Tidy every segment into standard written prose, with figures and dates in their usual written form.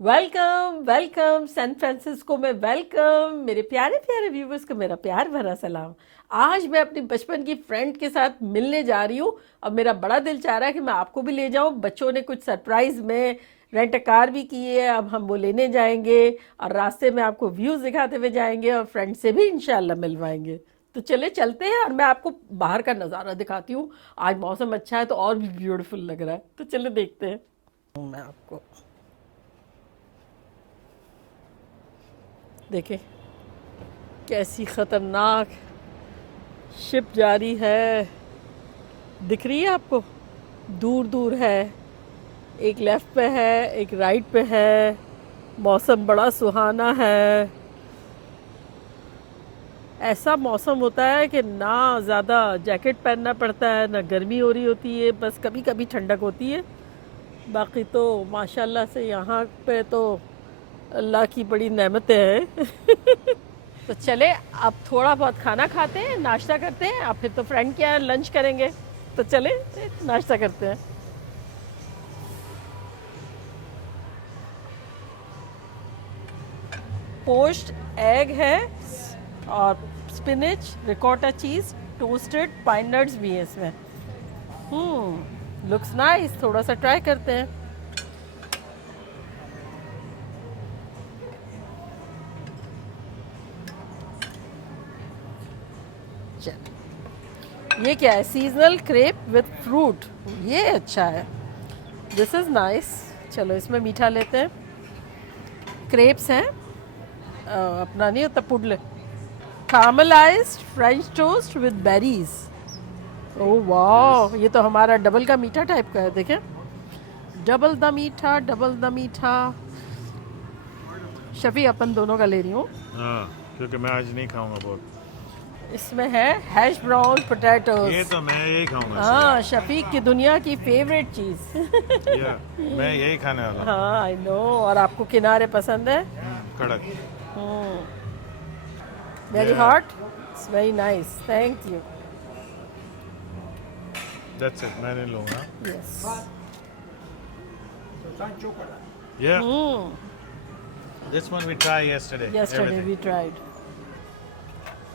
Welcome welcome San Francisco में welcome मेरे प्यारे प्यारे व्यूवर्स को मेरा प्यार भरा सलाम। आज मैं अपनी बचपन की फ्रेंड के साथ मिलने जा रही हूँ। अब मेरा बड़ा दिल चाह रहा है कि मैं आपको भी ले जाऊँ। बच्चों ने कुछ सरप्राइज में रेंट अ कार भी की है, अब हम वो लेने जाएंगे और रास्ते में आपको व्यूज़ दिखाते हुए जाएंगे और फ्रेंड से भी इंशाल्लाह मिलवाएंगे। तो चले चलते हैं और मैं आपको बाहर का नज़ारा दिखाती हूँ। आज मौसम अच्छा है तो और भी ब्यूटीफुल लग रहा है, तो चले देखते हैं। मैं आपको देखें कैसी खतरनाक शिप जा रही है, दिख रही है आपको? दूर दूर है, एक लेफ्ट पे है एक राइट पे है। मौसम बड़ा सुहाना है। ऐसा मौसम होता है कि ना ज़्यादा जैकेट पहनना पड़ता है ना गर्मी हो रही होती है, बस कभी कभी ठंडक होती है। बाकी तो माशाल्लाह से यहाँ पे तो अल्लाह की बड़ी नेमतें हैं। तो चले अब थोड़ा बहुत खाना खाते हैं, नाश्ता करते हैं, अब फिर तो फ्रेंड के यहाँ लंच करेंगे। तो चले नाश्ता करते हैं। पोस्ट एग है और स्पिनच, रिकॉटा चीज़, टोस्टेड पाइन नट्स भी है इसमें। लुक्स नाइस, थोड़ा सा ट्राई करते हैं। चल, ये क्या है? सीजनल क्रेप विथ फ्रूट, ये अच्छा है। This is nice. चलो इसमें मीठा लेते हैं। क्रेप्स हैं, अपना नहीं होता पुडले। कामलाइज्ड फ्रेंच टोस्ट विद बेरीज। ओह वाह, ये तो हमारा डबल का मीठा टाइप का है, देखें। डबल द मीठा, डबल द मीठा। शफी अपन दोनों का ले रही हूँ। हाँ, क्योंकि मैं आज नहीं खाऊंगा बहुत। इसमें है हैश ब्राउन पोटैटोज। ये तो मैं यही खाऊंगा। हाँ, शफीक की दुनिया की फेवरेट चीज़। या मैं यही खाने वाला हूँ। हाँ आई नो। और आपको किनारे पसंद है? कड़क। Very hot, it's very nice, thank you. That's it, मैं नहीं लूंगा। Yes. Yeah this one we try yesterday. Yesterday we tried.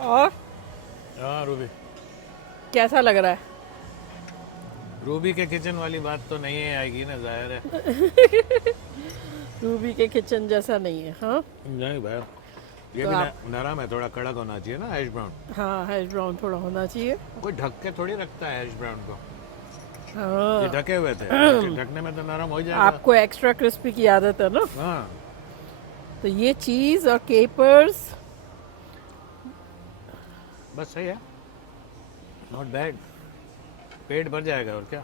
और हाँ रूबी, कैसा लग रहा है? रूबी के किचन वाली बात तो नहीं आएगी ना, जाहिर है। रूबी के किचन जैसा नहीं है। हाँ नहीं भाई, ये तो भी आप, नरम है, थोड़ा कड़क होना चाहिए ना हैश ब्राउन। हाँ हैश ब्राउन थोड़ा होना चाहिए। कोई ढक के थोड़ी रखता है हैश ब्राउन को। हाँ, ये ढके हुए थे, ढकने में तो नरम हो जाएगा। आपको एक्स्ट्रा क्रिस्पी की आदत है ना। हाँ, तो ये चीज़ और केपर्स। बस सही है, नॉट बैड। पेट भर जाएगा और क्या।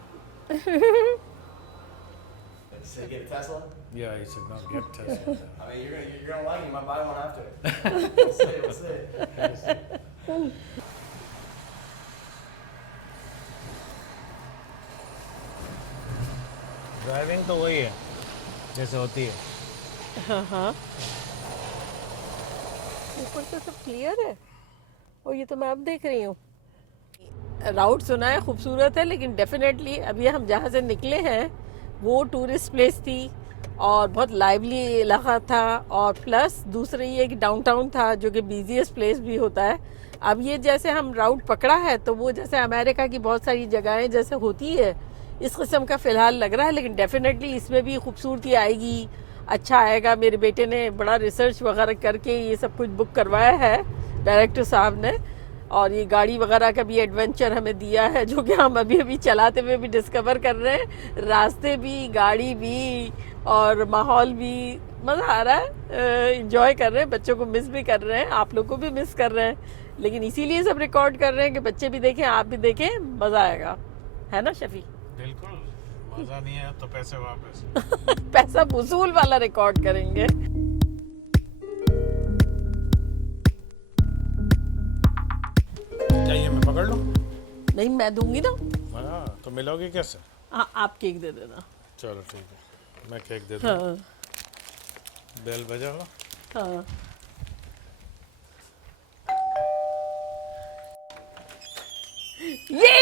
Say get a Tesla? Yeah, he said not get Tesla. I mean, you're gonna like it. You might buy one after. We'll see. Driving तो वही है जैसे होती है। हाँ हाँ, ऊपर से सब क्लियर है। और ये तो मैं अब देख रही हूँ। राउट सुना है खूबसूरत है, लेकिन डेफिनेटली अभी हम जहाँ से निकले हैं वो टूरिस्ट प्लेस थी और बहुत लाइवली इलाका था। और प्लस दूसरी ये कि डाउनटाउन था जो कि बिजीएस्ट प्लेस भी होता है। अब ये जैसे हम राउट पकड़ा है तो वो जैसे अमेरिका की बहुत सारी जगहें जैसे होती है इस किस्म का फ़िलहाल लग रहा है, लेकिन डेफिनेटली इसमें भी खूबसूरती आएगी, अच्छा आएगा। मेरे बेटे ने बड़ा रिसर्च वगैरह करके ये सब कुछ बुक करवाया है, डायरेक्टर साहब ने। और ये गाड़ी वगैरह का भी एडवेंचर हमें दिया है जो कि हम अभी अभी चलाते हुए भी डिस्कवर कर रहे हैं। रास्ते भी, गाड़ी भी और माहौल भी, मज़ा आ रहा है, इंजॉय कर रहे हैं। बच्चों को मिस भी कर रहे हैं, आप लोग को भी मिस कर रहे हैं, लेकिन इसीलिए सब रिकॉर्ड कर रहे हैं कि बच्चे भी देखें, आप भी देखें, मज़ा आएगा। है ना शफी? बिल्कुल, मजा नहीं है तो पैसे वापस। पैसा वसूल वाला रिकॉर्ड करेंगे। चाहिए मैं पकड़ लूँ? नहीं, मैं दूंगी ना। हाँ, तो मिलोगे कैसे? हाँ, आप केक दे देना। चलो ठीक है, मैं केक दे दूँ। हाँ बेल बजाओ। हाँ। ये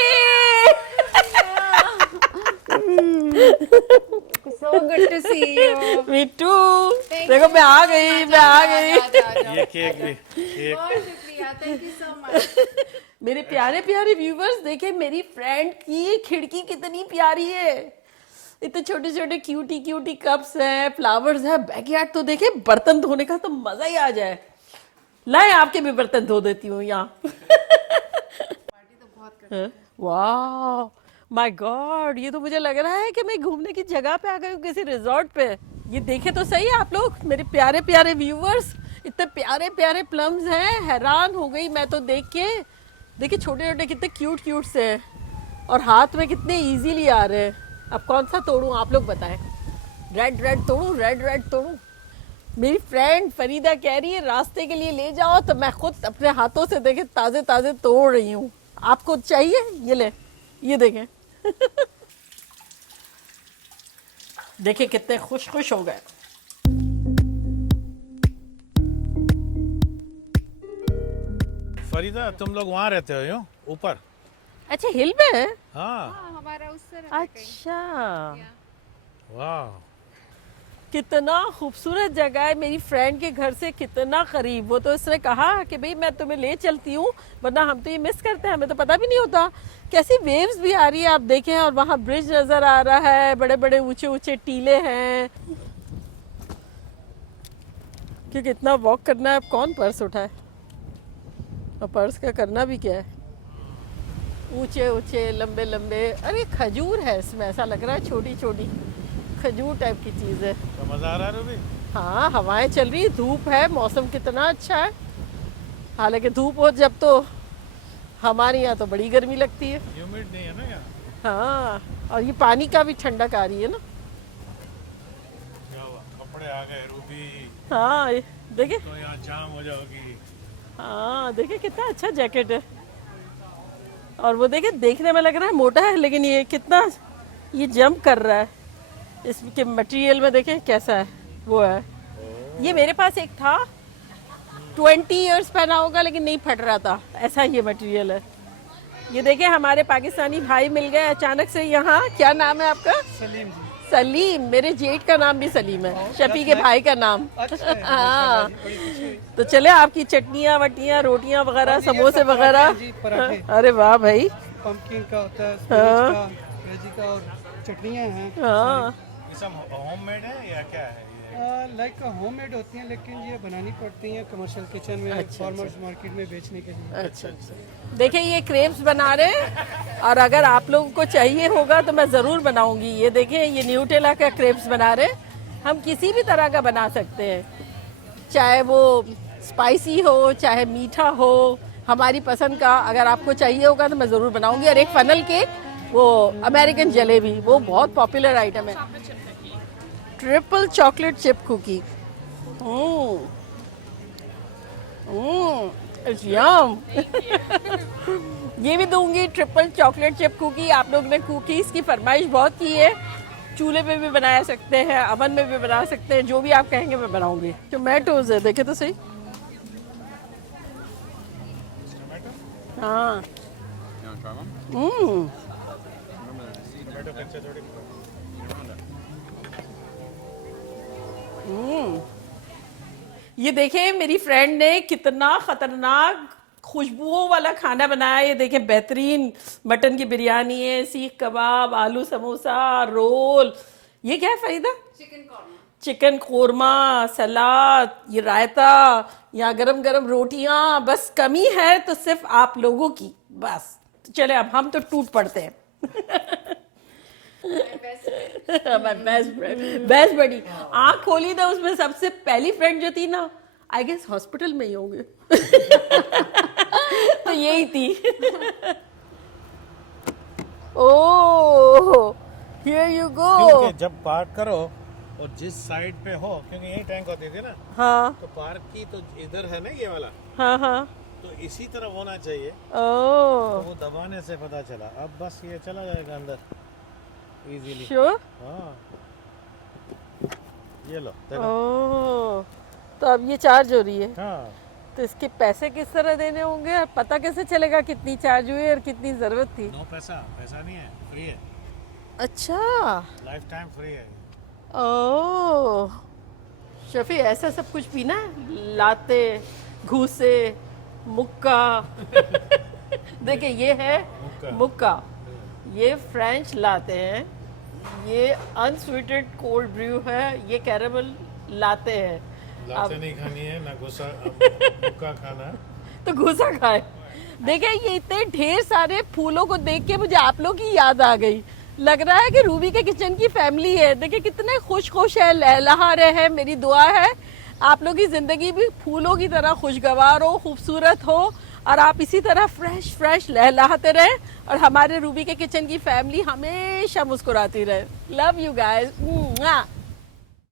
So good to see you. Me too. देखो मैं आ गई, मैं आ गई। ये केक भी केक बहुत शुक्रिया, thank you so much. मेरे प्यारे प्यारे व्यूवर्स, देखे मेरी फ्रेंड की खिड़की कितनी प्यारी है। इतने छोटे छोटे क्यूटी क्यूटी कप्स हैं, फ्लावर्स हैं, बैकयार्ड तो देखे, बर्तन धोने का तो मजा ही आ जाए। लाए आपके भी बर्तन धो देती हूँ यहाँ। वाह माय गॉड, ये तो मुझे लग रहा है कि मैं घूमने की जगह पे आ गई हूँ, किसी रिजॉर्ट पे। ये देखे तो सही आप लोग, मेरे प्यारे प्यारे व्यूवर्स, इतने प्यारे प्यारे प्लम्स हैं, हैरान हो गई मैं तो देख के। देखिए छोटे छोटे कितने क्यूट क्यूट से हैं और हाथ में कितने इजीली आ रहे हैं। अब कौन सा तोड़ूं आप लोग बताएं? रेड रेड तोड़ूं, रेड रेड तोड़ूं? मेरी फ्रेंड फरीदा कह रही है रास्ते के लिए ले जाओ, तो मैं खुद अपने हाथों से देखे ताजे ताजे तोड़ रही हूँ। आपको चाहिए? ये ले, ये देखें। देखिए कितने खुश खुश हो गए। फरीदा तुम लोग वहाँ रहते हो यूं ऊपर? अच्छा हिल में है? हाँ हाँ, हमारा उस तरह अच्छा वाह कितना खूबसूरत जगह है, मेरी फ्रेंड के घर से कितना करीब। वो तो उसने कहा कि भाई मैं तुम्हें ले चलती हूँ, वरना हम तो ये मिस करते हैं, हमें तो पता भी नहीं होता। कैसी वेव्स भी आ रही है आप देखें, और वहाँ ब्रिज नजर आ रहा है, बड़े बड़े ऊंचे ऊंचे टीले हैं। क्योंकि इतना वॉक करना है, अब कौन पर्स उठाए? और पर्स का करना भी क्या है? ऊंचे ऊंचे लंबे लंबे, अरे खजूर है इसमें, ऐसा लग रहा है छोटी छोटी खजूर टाइप की चीज है। तो मजा आ रहा है रूबी? हाँ हवाएं चल रही, धूप है, मौसम कितना अच्छा है। हालांकि धूप हो जब तो हमारे यहाँ तो बड़ी गर्मी लगती है। ह्यूमिड नहीं है ना यहाँ? हाँ, और ये पानी का भी ठंडक आ रही है ना। क्या हुआ, कपड़े आ गए रूबी? हाँ देखे, तो यहाँ जाम हो जाओगी। हाँ देखे कितना अच्छा जैकेट है। और वो देखे देखने में लग रहा है मोटा है, लेकिन ये कितना ये जंप कर रहा है। इसके मटेरियल में देखें कैसा है, वो है। ये मेरे पास एक था, 20 इयर्स पहना होगा लेकिन नहीं फट रहा था, ऐसा ये मटेरियल है। ये देखें हमारे पाकिस्तानी भाई मिल गए अचानक से यहाँ। क्या नाम है आपका? सलीम जी। सलीम, मेरे जेठ का नाम भी सलीम है, शफी के भाई का नाम। हाँ तो चले आपकी चटनियाँ वटियाँ रोटियाँ वगैरह समोसे वगैरह। अरे वाह भाई, पंपकिन का होता है, स्पिनच का, वेजी का, और चटनियाँ हैं। हाँ ये सब होममेड है या क्या है ये? लाइक होममेड होती हैं, लेकिन ये बनानी पड़ती हैं कमर्शियल किचन में, फार्मर्स मार्केट में बेचने के लिए। अच्छा अच्छा। देखिए ये क्रेप्स बना रहे हैं, और अगर आप लोगों को चाहिए होगा तो मैं ज़रूर बनाऊंगी। ये देखें, ये न्यूटेला का क्रेप्स बना रहे हैं। हम किसी भी तरह का बना सकते हैं, चाहे वो स्पाइसी हो चाहे मीठा हो, हमारी पसंद का। अगर आपको चाहिए होगा तो मैं ज़रूर बनाऊंगी। और एक फनल केक, वो अमेरिकन जलेबी, वो बहुत पॉपुलर आइटम है। Triple chocolate chip cookie, it's yum. ये भी दूंगी, ट्रिपल चॉकलेट चिप कुकी। आप लोग ने कुकीज़ की फरमाइश बहुत की है, चूल्हे पे भी बना सकते हैं, अवन में भी बना सकते हैं, जो भी आप कहेंगे मैं बनाऊंगी। टोमेटोज है, देखे तो सही। हाँ ये देखें मेरी फ्रेंड ने कितना खतरनाक खुशबुओं वाला खाना बनाया। ये देखें बेहतरीन मटन की बिरयानी है, सीख कबाब, आलू समोसा, रोल। ये क्या है फरीदा? चिकन कोरमा, सलाद, ये रायता, यहाँ गरम गरम रोटियां। बस कमी है तो सिर्फ आप लोगों की, बस। तो चले अब हम तो टूट पड़ते हैं। बेस्ट बड़ी आँख खोली तो उसमें सबसे पहली फ्रेंड जो थी ना, आई गेस हॉस्पिटल में ही होंगे। तो यही थी। ओह हियर यू गो। क्योंकि जब पार्क करो और जिस साइड पे हो, क्योंकि यही टैंक होती थी ना, हाँ तो पार्क की तो इधर है ना ये वाला, हाँ हाँ, तो इसी तरफ होना चाहिए। ओह तो वो दबाने से पता चला। अब बस ये चला जाएगा अंदर इजीली। श्योर। हाँ ये लो देखो। ओह तो अब ये चार्ज हो रही है। हाँ तो इसके पैसे किस तरह देने होंगे, और पता कैसे चलेगा कितनी चार्ज हुई और कितनी जरूरत थी? नो पैसा, पैसा नहीं है, फ्री है, अच्छा लाइफ टाइम फ्री है। ओह शफी, ऐसा सब कुछ पीना है? लाते, घूसे, मुक्का। देखिए ये है मुक्का, ये फ्रेंच लाते हैं, ये अनस्वीटेड कोल्ड ब्रू है, ये कैरेमल लाते हैं। लाते नहीं खानी है ना, गुस्सा मुक्का खाना है। तो घुसा खाए। देखिए ये इतने ढेर सारे फूलों को देख के मुझे आप लोग की याद आ गई। लग रहा है कि रूबी के किचन की फैमिली है। देखिए कितने खुश खुश है, लहलहा रहे हैं। मेरी दुआ है आप लोग की जिंदगी भी फूलों की तरह खुशगवार हो, खूबसूरत हो, और आप इसी तरह फ्रेश फ्रेश लहलहाते रहे, और हमारे रूबी के किचन की फैमिली हमेशा मुस्कुराती रहे। Love you guys.